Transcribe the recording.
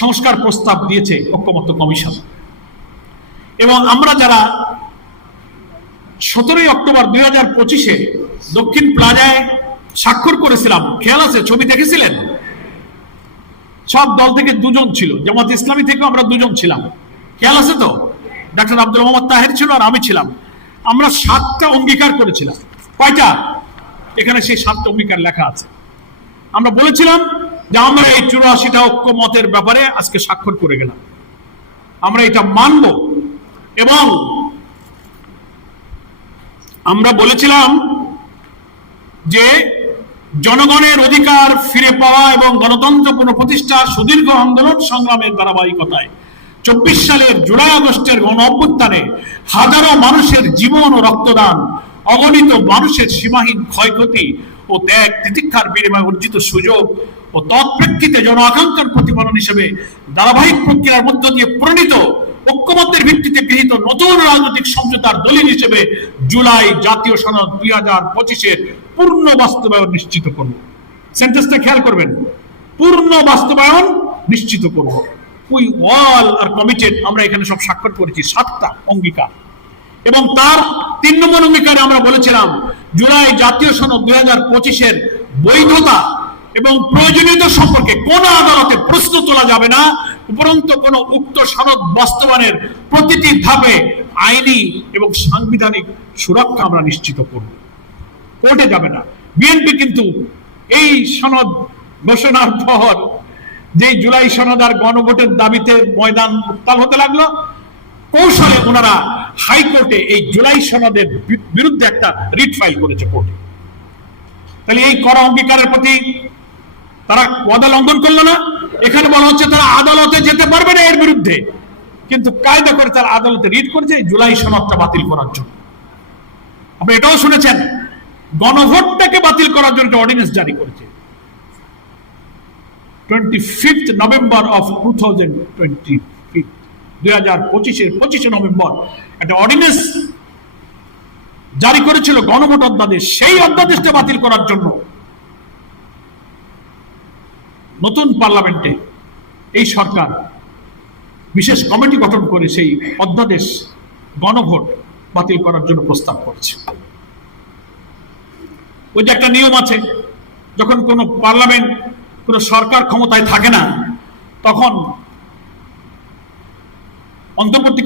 সংস্কার প্রস্তাব দিয়েছে ঐক্যমত্য কমিশন। এবং আমরা যারা 17 অক্টোবর 2025 দক্ষিণ প্লাজায় স্বাক্ষর করেছিলাম, খেয়াল আছে? ছবি দেখেছিলেন? সব দল থেকে দুজন ছিল, জামাত ইসলামী থেকে আমরা দুজন ছিলাম, খেয়াল আছে তো? ডক্টর আব্দুল মোহাম্মদ তাহের ছিল আর আমি ছিলাম। আমরা 7টা অঙ্গীকার করেছিলাম। কয়টা? এখানে সেই 7টা অঙ্গীকার লেখা আছে। আমরা বলেছিলাম যে আমরা এই 84টা ঐক্যমতের ব্যাপারে আজকে স্বাক্ষর করে গেলাম, আমরা এটা মানব। এবং আমরা বলেছিলাম যে জনগণের অধিকার ফিরে পাওয়া এবং গণতন্ত্র পুনঃপ্রতিষ্ঠা সুদীর্ঘ আন্দোলন সংগ্রামের ধারাবাহিকতায় 24 সালের জুলাই আগস্টের গণ অভ্যুত্থানে হাজারো মানুষের জীবন ও রক্তদান, অগণিত মানুষের সীমাহীন ক্ষয়ক্ষতি ও ত্যাগ তিতিক্ষার বিনিময়ে অর্জিত সুযোগ ও তৎপ্রেক্ষিতে জন আকাঙ্ক্ষার প্রতিফলন হিসেবে ধারাবাহিক প্রক্রিয়ার মধ্য দিয়ে প্রণীত ঐক্যমত্যের ভিত্তিতে গৃহীত নতুন রাজনৈতিক সমঝোতার দলিল হিসেবে জুলাই জাতীয় সনদ 2025-এর পূর্ণ বাস্তবায়ন নিশ্চিত করব। সেন্টেন্সটা খেয়াল করবেন, পূর্ণ বাস্তবায়ন নিশ্চিত করব। We all R committed. আমরা এখানে সব স্বাক্ষর করেছি 7টা অঙ্গীকার। এবং তার 3 নম্বর অঙ্গীকারে আমরা বলেছিলাম জুলাই জাতীয় সনদ 2025-এর বৈধতা এবং প্রয়োজনীয়তা সম্পর্কে কোন আদালতে প্রশ্ন তোলা যাবে না, উপরন্তু কোন উক্ত সনদ বাস্তবায়নের প্রতিটি ধাপে আইনি এবং সাংবিধানিক সুরক্ষা আমরা নিশ্চিত করব। কোর্টে যাবে না। বিএনপি কিন্তু এই সনদ ঘোষণার পর যে জুলাই সনদ আর গণভোটের দাবিতে ময়দান উত্তাল হতে লাগলো, কৌশলে ওনারা হাইকোর্টে এই জুলাই সনদের বিরুদ্ধে একটা রিট ফাইল করেছে কোর্টে। তাহলে এই করা অঙ্গীকারের প্রতি তারা ওয়াদা লঙ্ঘন করলো না। এখানে বলা হচ্ছে তারা আদালতে যেতে পারবে না এর বিরুদ্ধে, কিন্তু কায়দা করে তারা আদালতে রিট করেছে জুলাই সনদটা বাতিল করার জন্য। আপনি এটাও শুনেছেন, গণভোটটাকে বাতিল করার জন্য অর্ডিন্যান্স জারি করেছে 25 নভেম্বর অফ 2025-এর 25 নভেম্বর একটা অর্ডিন্যান্স জারি করেছিল গণভোট অধ্যাদেশ। সেই অধ্যাদেশটা বাতিল করার জন্য নতুন পার্লামেন্টে এই সরকার বিশেষ কমিটি গঠন করে সেই অধ্যাদেশ গণভোট বাতিল করার জন্য প্রস্তাব করছে। ওই যে একটা নিয়ম আছে, যখন কোন পার্লামেন্ট কোন সরকার ক্ষমতায় থাকে না, তখন অন্তর্বর্তী